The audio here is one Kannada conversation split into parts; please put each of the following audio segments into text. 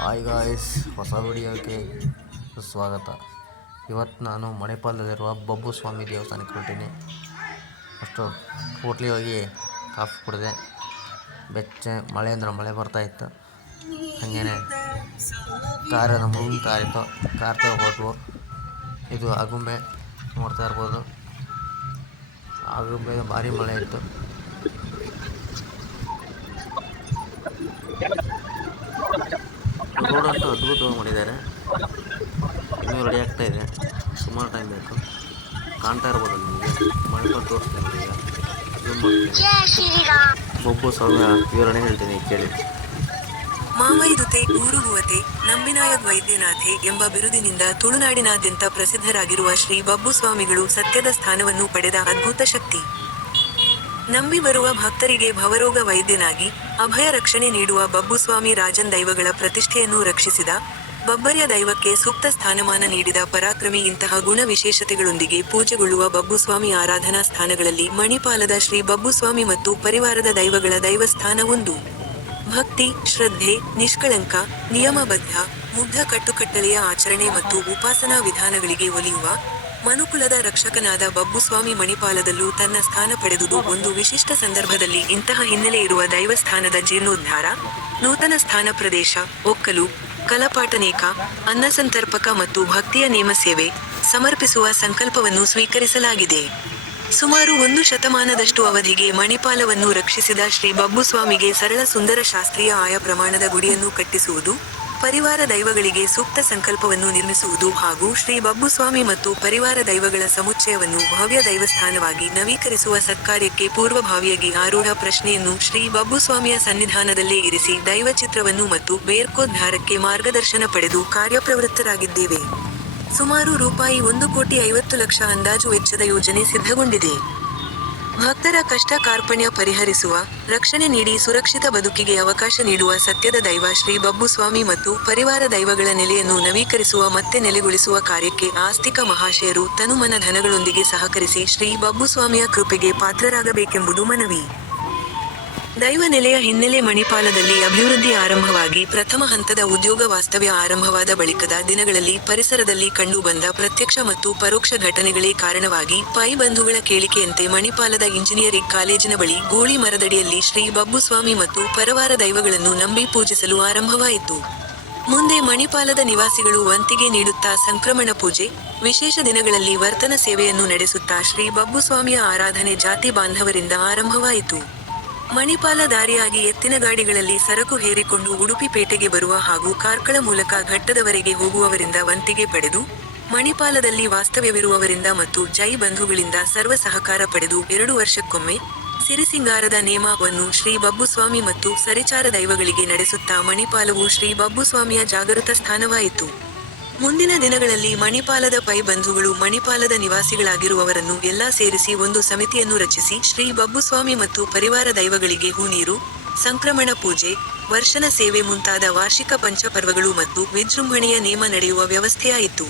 ಹಾಯ್ ಗಾಯ್ಸ್ ಹೊಸ ವಿಡಿಯೋಕ್ಕೆ ಸ್ವಾಗತ. ಇವತ್ತು ನಾನು ಮಣಿಪಾಲದಲ್ಲಿರುವ ಬಬ್ಬು ಸ್ವಾಮಿ ದೇವಸ್ಥಾನಕ್ಕೆ ಹೊರಟೀನಿ. ಅಷ್ಟು ಹೋಟ್ಲಿಗೆ ಹೋಗಿ ಕಾಫಿ ಕುಡಿದೆ. ಬೆಚ್ಚ, ಮಳೆ ಅಂದ್ರೆ ಮಳೆ ಬರ್ತಾ ಇತ್ತು. ಹಾಗೇನೆ ಕಾರ ನಮ್ಮ ಕಾರಿತ್ತು. ಕಾರ್ ಇತ್ತು ಕಾರ್ ತಗೋ ಇದು ಆಗುಂಬೆ ನೋಡ್ತಾ ಇರ್ಬೋದು. ಆಗುಂಬೆ ಭಾರಿ ಮಳೆ ಇತ್ತು. ಅಂತೂ ಅದ್ಭುತವಾಗಿ ಮಾಡಿದ್ದಾರೆ. ಇನ್ನೂ ರೆಡಿ ಆಗ್ತಾ ಇದೆ. ಸುಮಾರು ಟೈಮ್ ಬೇಕು. ಕಾಣ್ತಾ ಇರ್ಬೋದು ನಿಮಗೆ. ಮಣಿಪಾಲ್ ತೋರಿಸ್ತೀನಿ ಈಗ. ಬೊಬ್ಬು ಸ್ವಾಮಿಯ ವಿವರಣೆ ಹೇಳ್ತೀನಿ ಕೇಳಿ. ಮಾವೈದುತೆ ಊರುಗುವತೆ ನಂಬಿನಾಯಕ್ ವೈದ್ಯನಾಥೆ ಎಂಬ ಬಿರುದಿನಿಂದ ತುಳುನಾಡಿನಾದ್ಯಂತ ಪ್ರಸಿದ್ಧರಾಗಿರುವ ಶ್ರೀ ಬಬ್ಬು ಸ್ವಾಮಿಗಳು ಸತ್ಯದ ಸ್ಥಾನವನ್ನು ಪಡೆದ ಅದ್ಭುತ ಶಕ್ತಿ. ನಂಬಿ ಬರುವ ಭಕ್ತರಿಗೆ ಭವರೋಗ ವೈದ್ಯನಾಗಿ ಅಭಯ ರಕ್ಷಣೆ ನೀಡುವ ಬಬ್ಬುಸ್ವಾಮಿ ರಾಜನ್ ದೈವಗಳ ಪ್ರತಿಷ್ಠೆಯನ್ನು ರಕ್ಷಿಸಿದ ಬಬ್ಬರ್ಯ ದೈವಕ್ಕೆ ಸೂಕ್ತ ಸ್ಥಾನಮಾನ ನೀಡಿದ ಪರಾಕ್ರಮಿ ಇಂತಹ ಗುಣ ವಿಶೇಷತೆಗಳೊಂದಿಗೆ ಪೂಜೆಗೊಳ್ಳುವ ಬಬ್ಬುಸ್ವಾಮಿ ಆರಾಧನಾ ಸ್ಥಾನಗಳಲ್ಲಿ ಮಣಿಪಾಲದ ಶ್ರೀ ಬಬ್ಬುಸ್ವಾಮಿ ಮತ್ತು ಪರಿವಾರದ ದೈವಗಳ ದೈವಸ್ಥಾನ ಒಂದು. ಭಕ್ತಿ, ಶ್ರದ್ಧೆ, ನಿಷ್ಕಳಂಕ, ನಿಯಮಬದ್ಧ, ಮುಗ್ಧ ಕಟ್ಟುಕಟ್ಟಳೆಯ ಆಚರಣೆ ಮತ್ತು ಉಪಾಸನಾ ವಿಧಾನಗಳಿಗೆ ಒಲಿಯುವ ಮನುಕುಲದ ರಕ್ಷಕನಾದ ಬಬ್ಬುಸ್ವಾಮಿ ಮಣಿಪಾಲದಲ್ಲೂ ತನ್ನ ಸ್ಥಾನ ಪಡೆದುದು ಒಂದು ವಿಶಿಷ್ಟ ಸಂದರ್ಭದಲ್ಲಿ ಇಂತಹ ಹಿನ್ನೆಲೆ ಇರುವ ದೈವಸ್ಥಾನದ ಜೀರ್ಣೋದ್ಧಾರ, ನೂತನ ಸ್ಥಾನ ಪ್ರದೇಶ, ಒಕ್ಕಲು ಕಲಪಾಟನೇಕ ಅನ್ನಸಂತರ್ಪಕ ಮತ್ತು ಭಕ್ತಿಯ ನೇಮ ಸೇವೆ ಸಮರ್ಪಿಸುವ ಸಂಕಲ್ಪವನ್ನು ಸ್ವೀಕರಿಸಲಾಗಿದೆ. ಸುಮಾರು ಒಂದು ಶತಮಾನದಷ್ಟು ಅವಧಿಗೆ ಮಣಿಪಾಲವನ್ನು ರಕ್ಷಿಸಿದ ಶ್ರೀ ಬಬ್ಬುಸ್ವಾಮಿಗೆ ಸರಳ ಸುಂದರ ಶಾಸ್ತ್ರೀಯ ಆಯ ಪ್ರಮಾಣದ ಗುಡಿಯನ್ನು ಕಟ್ಟಿಸುವುದು ಪರಿವಾರ ದೈವಗಳಿಗೆ ಸೂಕ್ತ ಸಂಕಲ್ಪವನ್ನು ನಿರ್ಮಿಸುವುದು ಹಾಗೂ ಶ್ರೀ ಬಬ್ಬುಸ್ವಾಮಿ ಮತ್ತು ಪರಿವಾರ ದೈವಗಳ ಸಮುಚ್ಚಯವನ್ನು ಭವ್ಯ ದೈವಸ್ಥಾನವಾಗಿ ನವೀಕರಿಸುವ ಸತ್ಕಾರ್ಯಕ್ಕೆ ಪೂರ್ವಭಾವಿಯಾಗಿ ಆರೂಢ ಪ್ರಶ್ನೆಯನ್ನು ಶ್ರೀ ಬಬ್ಬುಸ್ವಾಮಿಯ ಸನ್ನಿಧಾನದಲ್ಲೇ ಇರಿಸಿ ದೈವಚಿತ್ರವನ್ನು ಮತ್ತು ಬೇರ್ಕೋದ್ಧಾರಕ್ಕೆ ಮಾರ್ಗದರ್ಶನ ಪಡೆದು ಕಾರ್ಯಪ್ರವೃತ್ತರಾಗಿದ್ದೇವೆ. ಸುಮಾರು ರೂಪಾಯಿ ಒಂದು ಕೋಟಿ ಐವತ್ತು ಲಕ್ಷ ಅಂದಾಜು ವೆಚ್ಚದ ಯೋಜನೆ ಸಿದ್ಧಗೊಂಡಿದೆ. ಭಕ್ತರ ಕಷ್ಟ ಕಾರ್ಪಣ್ಯ ಪರಿಹರಿಸುವ, ರಕ್ಷಣೆ ನೀಡಿ ಸುರಕ್ಷಿತ ಬದುಕಿಗೆ ಅವಕಾಶ ನೀಡುವ ಸತ್ಯದ ದೈವ ಶ್ರೀ ಬಬ್ಬುಸ್ವಾಮಿ ಮತ್ತು ಪರಿವಾರ ದೈವಗಳ ನೆಲೆಯನ್ನು ನವೀಕರಿಸುವ ಮತ್ತೆ ನೆಲೆಗೊಳಿಸುವ ಕಾರ್ಯಕ್ಕೆ ಆಸ್ತಿಕ ಮಹಾಶಯರು ತನುಮನ ಧನಗಳೊಂದಿಗೆ ಸಹಕರಿಸಿ ಶ್ರೀ ಬಬ್ಬುಸ್ವಾಮಿಯ ಕೃಪೆಗೆ ಪಾತ್ರರಾಗಬೇಕೆಂಬುದು ಮನವಿ. ದೈವ ನೆಲೆಯ ಹಿನ್ನೆಲೆ ಮಣಿಪಾಲದಲ್ಲಿ ಅಭಿವೃದ್ಧಿ ಆರಂಭವಾಗಿ ಪ್ರಥಮ ಹಂತದ ಉದ್ಯೋಗ ವಾಸ್ತವ್ಯ ಆರಂಭವಾದ ಬಳಿಕದ ದಿನಗಳಲ್ಲಿ ಪರಿಸರದಲ್ಲಿ ಕಂಡುಬಂದ ಪ್ರತ್ಯಕ್ಷ ಮತ್ತು ಪರೋಕ್ಷ ಘಟನೆಗಳೇ ಕಾರಣವಾಗಿ ಪೈ ಬಂಧುಗಳ ಕೇಳಿಕೆಯಂತೆ ಮಣಿಪಾಲದ ಇಂಜಿನಿಯರಿಂಗ್ ಕಾಲೇಜಿನ ಬಳಿ ಗೋಳಿ ಮರದಡಿಯಲ್ಲಿ ಶ್ರೀ ಬಬ್ಬುಸ್ವಾಮಿ ಮತ್ತು ಪರವಾರ ದೈವಗಳನ್ನು ನಂಬಿ ಪೂಜಿಸಲು ಆರಂಭವಾಯಿತು. ಮುಂದೆ ಮಣಿಪಾಲದ ನಿವಾಸಿಗಳು ವಂತಿಗೆ ನೀಡುತ್ತಾ ಸಂಕ್ರಮಣ ಪೂಜೆ, ವಿಶೇಷ ದಿನಗಳಲ್ಲಿ ವರ್ತನ ಸೇವೆಯನ್ನು ನಡೆಸುತ್ತಾ ಶ್ರೀ ಬಬ್ಬುಸ್ವಾಮಿಯ ಆರಾಧನೆ ಜಾತಿ ಬಾಂಧವರಿಂದ ಆರಂಭವಾಯಿತು. ಮಣಿಪಾಲ ದಾರಿಯಾಗಿ ಎತ್ತಿನ ಗಾಡಿಗಳಲ್ಲಿ ಸರಕು ಹೇರಿಕೊಂಡು ಉಡುಪಿ ಪೇಟೆಗೆ ಬರುವ ಹಾಗೂ ಕಾರ್ಕಳ ಮೂಲಕ ಘಟ್ಟದವರೆಗೆ ಹೋಗುವವರಿಂದ ವಂತಿಗೆ ಪಡೆದು, ಮಣಿಪಾಲದಲ್ಲಿ ವಾಸ್ತವ್ಯವಿರುವವರಿಂದ ಮತ್ತು ಜೈ ಬಂಧುಗಳಿಂದ ಸರ್ವ ಸಹಕಾರ ಪಡೆದು ಎರಡು ವರ್ಷಕ್ಕೊಮ್ಮೆ ಸಿರಿಸಿಂಗಾರದ ನೇಮವನ್ನು ಶ್ರೀ ಬಬ್ಬುಸ್ವಾಮಿ ಮತ್ತು ಸರಿಚಾರ ದೈವಗಳಿಗೆ ನಡೆಸುತ್ತಾ ಮಣಿಪಾಲವು ಶ್ರೀ ಬಬ್ಬುಸ್ವಾಮಿಯ ಜಾಗೃತ ಸ್ಥಾನವಾಯಿತು. ಮುಂದಿನ ದಿನಗಳಲ್ಲಿ ಮಣಿಪಾಲದ ಪೈ ಬಂಧುಗಳು ಮಣಿಪಾಲದ ನಿವಾಸಿಗಳಾಗಿರುವವರನ್ನು ಎಲ್ಲಾ ಸೇರಿಸಿ ಒಂದು ಸಮಿತಿಯನ್ನು ರಚಿಸಿ ಶ್ರೀ ಬಬ್ಬುಸ್ವಾಮಿ ಮತ್ತು ಪರಿವಾರ ದೈವಗಳಿಗೆ ಹೂನೀರು, ಸಂಕ್ರಮಣ ಪೂಜೆ, ವರ್ಷನ ಸೇವೆ ಮುಂತಾದ ವಾರ್ಷಿಕ ಪಂಚಪರ್ವಗಳು ಮತ್ತು ವಿಜೃಂಭಣೆಯ ನೇಮ ನಡೆಯುವ ವ್ಯವಸ್ಥೆಯಾಯಿತು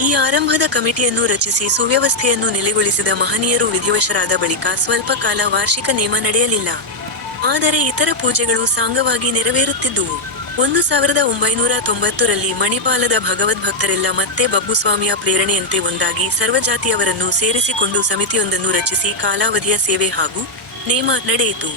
ಈ ಆರಂಭದ ಕಮಿಟಿಯನ್ನು ರಚಿಸಿ ಸುವ್ಯವಸ್ಥೆಯನ್ನು ನೆಲೆಗೊಳಿಸಿದ ಮಹನೀಯರು ವಿಧಿವಶರಾದ ಬಳಿಕ ಸ್ವಲ್ಪ ಕಾಲ ವಾರ್ಷಿಕ ನೇಮ ನಡೆಯಲಿಲ್ಲ. ಆದರೆ ಇತರ ಪೂಜೆಗಳು ಸಾಂಗವಾಗಿ ನೆರವೇರುತ್ತಿದ್ದುವು. ಒಂದು ಸಾವಿರದ ಒಂಬೈನೂರ ತೊಂಬತ್ತರಲ್ಲಿ ಮಣಿಪಾಲದ ಭಗವದ್ಭಕ್ತರೆಲ್ಲ ಮತ್ತೆ ಬಬ್ಬುಸ್ವಾಮಿಯ ಪ್ರೇರಣೆಯಂತೆ ಒಂದಾಗಿ ಸರ್ವಜಾತಿಯವರನ್ನು ಸೇರಿಸಿಕೊಂಡು ಸಮಿತಿಯೊಂದನ್ನು ರಚಿಸಿ ಕಾಲಾವಧಿಯ ಸೇವೆ ಹಾಗೂ ನೇಮ ನಡೆಯಿತು.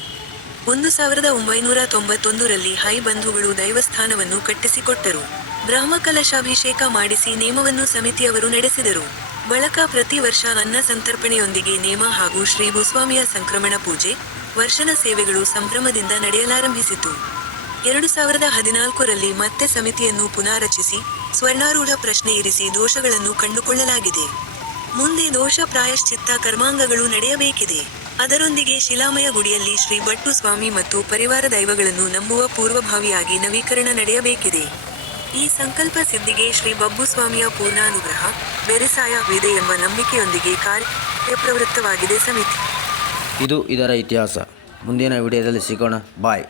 ಒಂದು ಸಾವಿರದ ಒಂಬೈನೂರ ತೊಂಬತ್ತೊಂದರಲ್ಲಿ ಹೈ ಬಂಧುಗಳು ದೈವಸ್ಥಾನವನ್ನು ಕಟ್ಟಿಸಿಕೊಟ್ಟರು. ಬ್ರಹ್ಮಕಲಶಾಭಿಷೇಕ ಮಾಡಿಸಿ ನೇಮವನ್ನು ಸಮಿತಿಯವರು ನಡೆಸಿದರು. ಬಳಕ ಪ್ರತಿ ವರ್ಷ ಅನ್ನ ಸಂತರ್ಪಣೆಯೊಂದಿಗೆ ನೇಮ ಹಾಗೂ ಶ್ರೀ ಭೂಸ್ವಾಮಿಯ ಸಂಕ್ರಮಣ ಪೂಜೆ, ವರ್ಷನ ಸೇವೆಗಳು ಸಂಭ್ರಮದಿಂದ ನಡೆಯಲಾರಂಭಿಸಿತು. ಎರಡು ಸಾವಿರದ ಹದಿನಾಲ್ಕರಲ್ಲಿ ಮತ್ತೆ ಸಮಿತಿಯನ್ನು ಪುನಾರಚಿಸಿ ಸ್ವರ್ಣಾರೂಢ ಪ್ರಶ್ನೆ ಇರಿಸಿ ದೋಷಗಳನ್ನು ಕಂಡುಕೊಳ್ಳಲಾಗಿದೆ. ಮುಂದೆ ದೋಷ ಪ್ರಾಯಶ್ಚಿತ್ತ ಕರ್ಮಾಂಗಗಳು ನಡೆಯಬೇಕಿದೆ. ಅದರೊಂದಿಗೆ ಶಿಲಾಮಯ ಗುಡಿಯಲ್ಲಿ ಶ್ರೀ ಭಟ್ಟು ಸ್ವಾಮಿ ಮತ್ತು ಪರಿವಾರ ದೈವಗಳನ್ನು ನಂಬುವ ಪೂರ್ವಭಾವಿಯಾಗಿ ನವೀಕರಣ ನಡೆಯಬೇಕಿದೆ. ಈ ಸಂಕಲ್ಪ ಸಿದ್ಧಿಗೆ ಶ್ರೀ ಬಬ್ಬು ಸ್ವಾಮಿಯ ಪೂರ್ಣಾನುಗ್ರಹ ಬೆರೆಸಾಯವಿದೆ ಎಂಬ ನಂಬಿಕೆಯೊಂದಿಗೆ ಕಾರ್ಯಪ್ರವೃತ್ತವಾಗಿದೆ ಸಮಿತಿ. ಇದು ಇದರ ಇತಿಹಾಸ. ಮುಂದಿನ ವಿಡಿಯೋದಲ್ಲಿ ಸಿಗೋಣ. ಬಾಯ್.